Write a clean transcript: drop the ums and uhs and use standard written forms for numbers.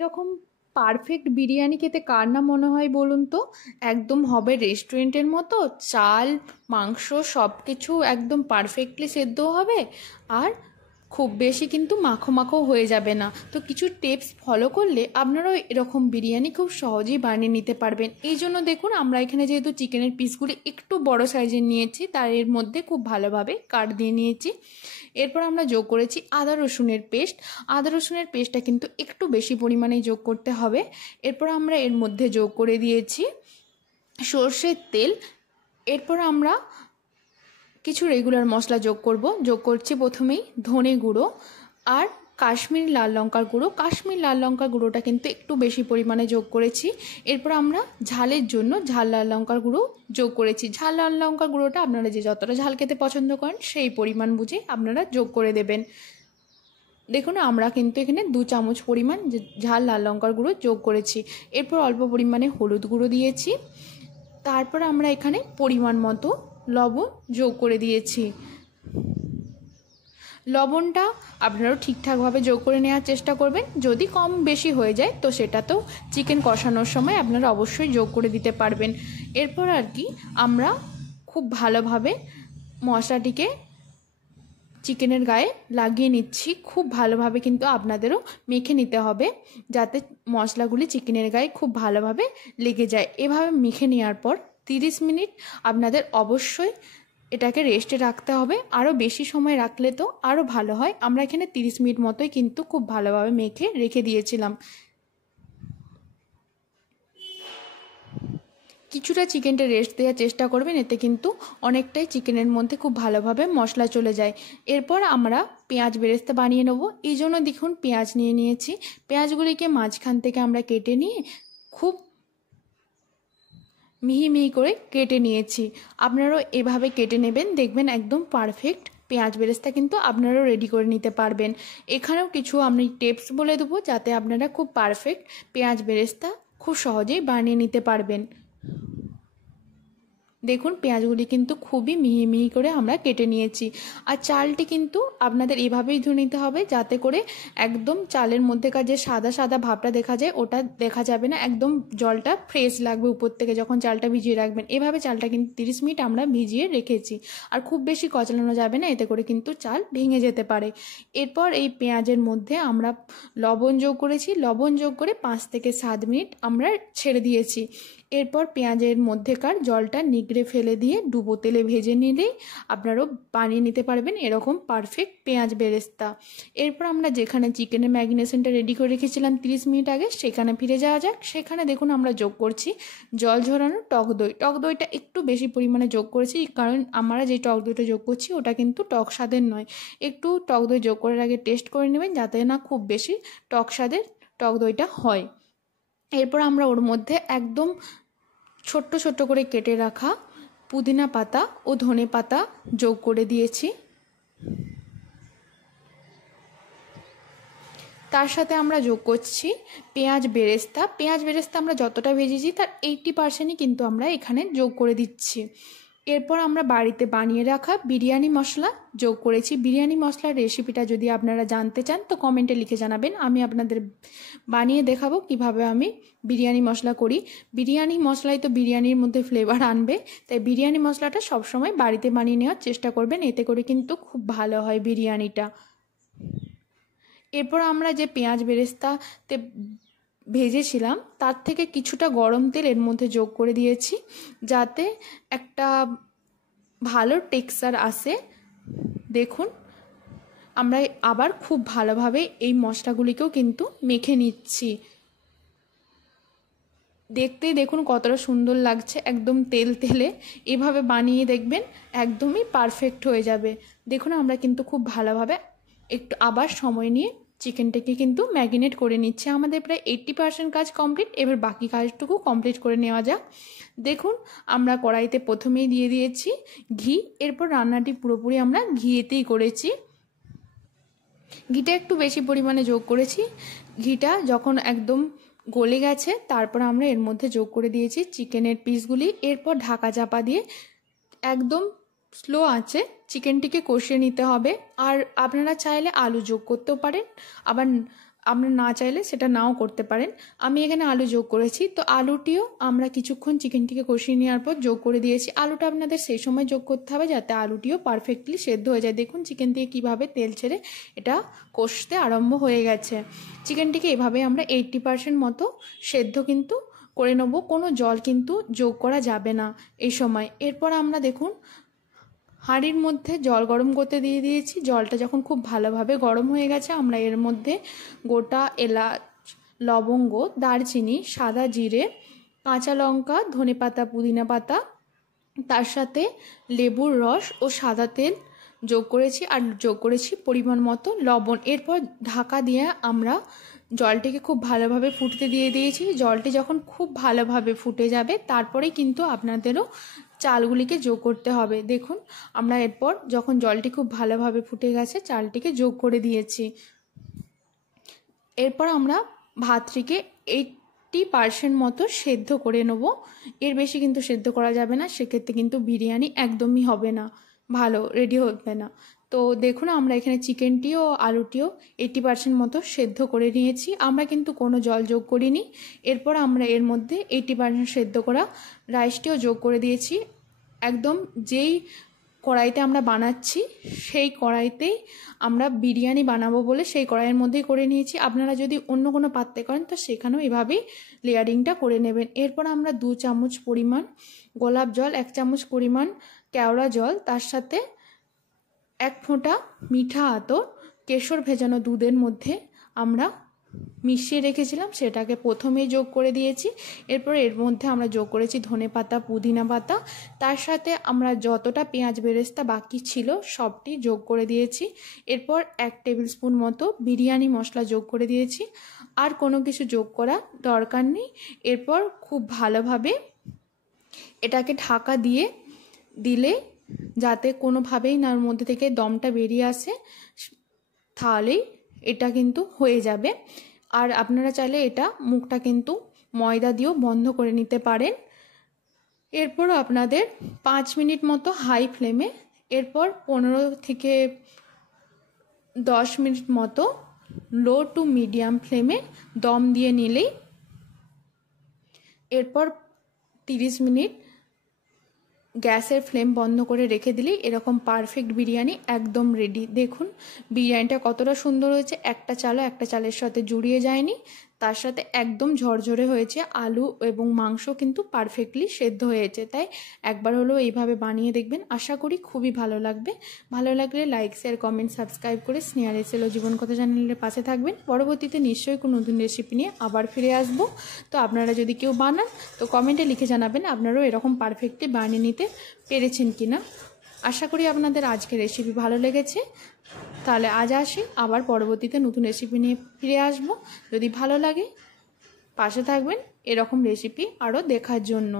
এরকম পারফেক্ট বিরিয়ানি খেতে কার না মনে হয় বলুন তো? একদম হবে রেস্টুরেন্টের মতো, চাল মাংস সব কিছু একদম পারফেক্টলি সেদ্ধ হবে, আর খুব বেশি কিন্তু মাখো মাখো হয়ে যাবে না। তো কিছু টিপস ফলো করলে আপনারাও এরকম বিরিয়ানি খুব সহজেই বানিয়ে নিতে পারবেন। এই জন্য দেখুন, আমরা এখানে যেহেতু চিকেনের পিসগুলি একটু বড় সাইজের নিয়েছি, তার এর মধ্যে খুব ভালোভাবে কাট দিয়ে নিয়েছি। এরপর আমরা যোগ করেছি আদা রসুনের পেস্ট। আদা রসুনের পেস্টটা কিন্তু একটু বেশি পরিমাণে যোগ করতে হবে। এরপর আমরা এর মধ্যে যোগ করে দিয়েছি সর্ষের তেল। এরপর আমরা কিছু রেগুলার মশলা যোগ করছি প্রথমেই ধনে গুঁড়ো আর কাশ্মীরি লাল লঙ্কার গুঁড়ো। কাশ্মীরি লাল লঙ্কার গুঁড়োটা কিন্তু একটু বেশি পরিমাণে যোগ করেছি। এরপর আমরা ঝালের জন্য ঝাল লাল লঙ্কার গুঁড়ো যোগ করেছি। ঝাল লাল লঙ্কার গুঁড়োটা আপনারা যে যতটা ঝাল খেতে পছন্দ করেন সেই পরিমাণ বুঝে আপনারা যোগ করে দেবেন। দেখুন, আমরা কিন্তু এখানে 2 চামচ পরিমাণ ঝাল লাল লঙ্কার গুঁড়ো যোগ করেছি। এরপর অল্প পরিমাণে হলুদ গুঁড়ো দিয়েছি। তারপর আমরা এখানে পরিমাণ মতো লবণ যোগ করে দিয়েছি। লবণটা আপনারাও ঠিকঠাকভাবে যোগ করে নেওয়ার চেষ্টা করবেন। যদি কম বেশি হয়ে যায় তো সেটা তো চিকেন কষানোর সময় আপনারা অবশ্যই যোগ করে দিতে পারবেন। এরপর আর কি আমরা খুব ভালোভাবে মশলাটিকে চিকেনের গায়ে লাগিয়ে নিচ্ছি। খুব ভালোভাবে কিন্তু আপনাদেরও মেখে নিতে হবে, যাতে মশলাগুলি চিকেনের গায়ে খুব ভালোভাবে লেগে যায়। এভাবে মেখে নেওয়ার পর 30 মিনিট আপনাদের অবশ্যই এটাকে রেস্টে রাখতে হবে। আরও বেশি সময় রাখলে তো আরও ভালো হয়। আমরা এখানে 30 মিনিট মতোই কিন্তু খুব ভালোভাবে মেখে রেখে দিয়েছিলাম। কিছুটা চিকেনটা রেস্ট দেওয়ার চেষ্টা করবেন, এতে কিন্তু অনেকটাই চিকেনের মধ্যে খুব ভালোভাবে মশলা চলে যায়। এরপর আমরা পেঁয়াজ বেরেস্তা বানিয়ে নেব। এই জন্য দেখুন, পেঁয়াজ নিয়ে নিয়েছি। পেঁয়াজগুলিকে মাঝখান থেকে আমরা কেটে নিয়ে খুব মিহি মিহি করে কেটে নিয়েছি। আপনারাও এভাবে কেটে নেবেন, দেখবেন একদম পারফেক্ট পেঁয়াজ বেরেস্তা কিন্তু আপনারাও রেডি করে নিতে পারবেন। এখানেও কিছু আমি টিপস বলে দেবো, যাতে আপনারা খুব পারফেক্ট পেঁয়াজ বেরেস্তা খুব সহজেই বানিয়ে নিতে পারবেন। দেখুন, পেঁয়াজগুলি কিন্তু খুবই মিহি মিহি করে আমরা কেটে নিয়েছি। আর চালটি কিন্তু আপনাদের এভাবেই ধুয়ে নিতে হবে, যাতে করে একদম চালের মধ্যেকার যে সাদা সাদা ভাবটা দেখা যায় ওটা দেখা যাবে না। একদম জলটা ফ্রেশ লাগবে উপর থেকে যখন চালটা ভিজিয়ে রাখবেন। এভাবে চালটা কিন্তু 30 মিনিট আমরা ভিজিয়ে রেখেছি। আর খুব বেশি কচলানো যাবে না, এতে করে কিন্তু চাল ভেঙে যেতে পারে। এরপর এই পেঁয়াজের মধ্যে আমরা লবণ যোগ করেছি। লবণ যোগ করে 5 থেকে 7 মিনিট আমরা ছেড়ে দিয়েছি। এরপর পেঁয়াজের মধ্যেকার জলটা নিগড়ে ফেলে দিয়ে ডুবো তেলে ভেজে নিলেই আপনারাও বানিয়ে নিতে পারবেন এরকম পারফেক্ট পেঁয়াজ বেরেস্তা। এরপর আমরা যেখানে চিকেনের ম্যারিনেশনটা রেডি করে রেখেছিলাম 30 মিনিট আগে, সেখানে ফিরে যাওয়া যাক। সেখানে দেখুন আমরা যোগ করছি জল ঝরানো টক দই। টক দইটা একটু বেশি পরিমাণে যোগ করেছি, কারণ আমরা যে টক দইটা যোগ করছি ওটা কিন্তু টক স্বাদের নয়। একটু টক দই যোগ করার আগে টেস্ট করে নেবেন, যাতে না খুব বেশি টক স্বাদের টক দইটা হয়। এরপর আমরা ওর মধ্যে একদম ছোট্ট ছোট্ট করে কেটে রাখা পুদিনা পাতা ও ধনে পাতা যোগ করে দিয়েছি। তার সাথে আমরা যোগ করছি পেঁয়াজ বেরেস্তা। পেঁয়াজ বেরেস্তা আমরা যতটা ভেজেছি তার 80% কিন্তু আমরা এখানে যোগ করে দিচ্ছি। এরপর আমরা বাড়িতে বানিয়ে রাখা বিরিয়ানি মশলা যোগ করেছি। বিরিয়ানি মশলার রেসিপিটা যদি আপনারা জানতে চান তো কমেন্টে লিখে জানাবেন, আমি আপনাদের বানিয়ে দেখাবো কিভাবে আমি বিরিয়ানি মশলা করি। বিরিয়ানি মশলাই তো বিরিয়ানির মধ্যে ফ্লেভার আনবে, তাই বিরিয়ানি মশলাটা সবসময় বাড়িতে বানিয়ে নেওয়ার চেষ্টা করবেন, এতে করে কিন্তু খুব ভালো হয় বিরিয়ানিটা। এরপর আমরা যে পেঁয়াজ বেরেস্তাতে ভেজেছিলাম তার থেকে কিছুটা গরম তেল এর মধ্যে যোগ করে দিয়েছি, যাতে একটা ভালো টেক্সচার আসে। দেখুন, আমরা আবার খুব ভালোভাবে এই মশলাগুলিকেও কিন্তু মেখে নিচ্ছি। দেখতেই দেখুন কতটা সুন্দর লাগছে, একদম তেল তেলে। এভাবে বানিয়ে দেখবেন একদমই পারফেক্ট হয়ে যাবে। দেখুন, আমরা কিন্তু খুব ভালোভাবে একটু আবার সময় নিয়ে চিকেনটাকে কিন্তু ম্যারিনেট করে নিচ্ছে। আমাদের প্রায় 80% কাজ কমপ্লিট। এবার বাকি কাজটুকু কমপ্লিট করে নেওয়া যাক। দেখুন, আমরা কড়াইতে প্রথমেই দিয়ে দিয়েছি ঘি। এরপর রান্নাটি পুরোপুরি আমরা ঘিয়েতেই করেছি। ঘিটা একটু বেশি পরিমাণে যোগ করেছি। ঘিটা যখন একদম গলে গেছে তারপর আমরা এর মধ্যে যোগ করে দিয়েছি চিকেনের পিসগুলি। এরপর ঢাকা চাপা দিয়ে একদম স্লো আঁচে চিকেনটিকে কষিয়ে নিতে হবে। আর আপনারা চাইলে আলু যোগ করতেও পারেন, আবার আপনারা না চাইলে সেটা নাও করতে পারেন। আমি এখানে আলু যোগ করেছি, তো আলুটিও আমরা কিছুক্ষণ চিকেনটিকে কষিয়ে নেওয়ার পর যোগ করে দিয়েছি। আলুটা আপনাদের সেই সময় যোগ করতে হবে যাতে আলুটিও পারফেক্টলি সেদ্ধ হয়ে যায়। দেখুন চিকেন থেকে কীভাবে তেল ছেড়ে এটা কষতে আরম্ভ হয়ে গেছে। চিকেনটিকে এভাবে আমরা 80% মতো সেদ্ধ কিন্তু করে নেব, কোনো জল কিন্তু যোগ করা যাবে না এই সময়। এরপর আমরা দেখুন হাঁড়ির মধ্যে জল গরম করতে দিয়ে দিয়েছি। জলটা যখন খুব ভালোভাবে গরম হয়ে গেছে, আমরা এর মধ্যে গোটা এলাচ, লবঙ্গ, দারচিনি, সাদা জিরে, কাঁচা লঙ্কা, ধনেপাতা, পুদিনা পাতা, তার সাথে লেবুর রস ও সাদা তেল যোগ করেছি, আর যোগ করেছি পরিমাণ মতো লবণ। এরপর ঢাকা দিয়ে আমরা জলটিকে খুব ভালোভাবে ফুটতে দিয়ে দিয়েছি। জলটি যখন খুব ভালোভাবে ফুটে যাবে তারপরেই কিন্তু আপনাদেরও চালগুলিকে যোগ করতে হবে। দেখুন আমরা এরপর যখন জলটি খুব ভালোভাবে ফুটে গেছে চালটিকে যোগ করে দিয়েছি। এরপর আমরা ভাতটিকে 80% মতো সেদ্ধ করে নেব। এর বেশি কিন্তু সেদ্ধ করা যাবে না, সেক্ষেত্রে কিন্তু বিরিয়ানি একদমই হবে না, ভালো রেডি হবে না। তো দেখুন আমরা এখানে চিকেনটিও আলুটিও 80% মতো সেদ্ধ করে নিয়েছি, আমরা কিন্তু কোনো জল যোগ করিনি। এরপর আমরা এর মধ্যে 80% সেদ্ধ করা রাইসটিও যোগ করে দিয়েছি। একদম যেই কড়াইতে আমরা বানাচ্ছি সেই কড়াইতেই আমরা বিরিয়ানি বানাবো বলে সেই কড়াইয়ের মধ্যেই করে নিয়েছি। আপনারা যদি অন্য কোনো পাত্রে করেন তো সেখানেও এভাবেই লেয়ারিংটা করে নেবেন। এরপর আমরা 2 চামচ পরিমাণ গোলাপ জল, 1 চামচ পরিমাণ কেওড়া জল, তার সাথে 1 ফোঁটা মিঠা আতর কেশর ভেজানো দুধের মধ্যে আমরা মিশিয়ে রেখেছিলাম, সেটাকে প্রথমেই যোগ করে দিয়েছি। এরপর এর মধ্যে আমরা যোগ করেছি ধনেপাতা, পুদিনা পাতা, তার সাথে আমরা যতটা পেঁয়াজ বেরেস্তা বাকি ছিল সবটি যোগ করে দিয়েছি। এরপর 1 টেবিল স্পুন মতো বিরিয়ানি মশলা যোগ করে দিয়েছি, আর কোনো কিছু যোগ করা দরকার নেই। এরপর খুব ভালোভাবে এটাকে ঢাকা দিয়ে দিলে যাতে কোনোভাবেই না ওর মধ্যে থেকে দমটা বেরিয়ে আসে, তাহলেই এটা কিন্তু হয়ে যাবে। আর আপনারা চাইলে এটা মুখটা কিন্তু ময়দা দিয়েও বন্ধ করে নিতে পারেন। এরপর আপনাদের 5 মিনিট মতো হাই ফ্লেমে, এরপর 15 থেকে 10 মিনিট মতো লো টু মিডিয়াম ফ্লেমে দম দিয়ে নিলেই, এরপর 30 মিনিট গ্যাসের ফ্লেম বন্ধ করে রেখে দিলেই এরকম পারফেক্ট বিরিয়ানি একদম রেডি। দেখুন বিরিয়ানিটা কতটা সুন্দর হয়েছে, একটা চালও একটা চালের সাথে জুড়িয়ে যায়নি, তার সাথে একদম ঝরঝরে হয়েছে। আলু এবং মাংস কিন্তু পারফেক্টলি সেদ্ধ হয়েছে। তাই একবার হলেও এইভাবে বানিয়ে দেখবেন, আশা করি খুবই ভালো লাগবে। ভালো লাগলে লাইক, শেয়ার, কমেন্ট, সাবস্ক্রাইব করে স্নেহা রেসিপি ও জীবন কথা চ্যানেলের পাশে থাকবেন। পরবর্তীতে নিশ্চয়ই কোনো নতুন রেসিপি নিয়ে আবার ফিরে আসবো। তো আপনারা যদি কেউ বানান তো কমেন্টে লিখে জানাবেন আপনারাও এরকম পারফেক্টলি বানিয়ে নিতে পেরেছেন কিনা। আশা করি আপনাদের আজকের রেসিপি ভালো লেগেছে। তাহলে আজ আসি, আবার পরবর্তীতে নতুন রেসিপি নিয়ে ফিরে আসবো। যদি ভালো লাগে পাশে থাকবেন এরকম রেসিপি আরও দেখার জন্য।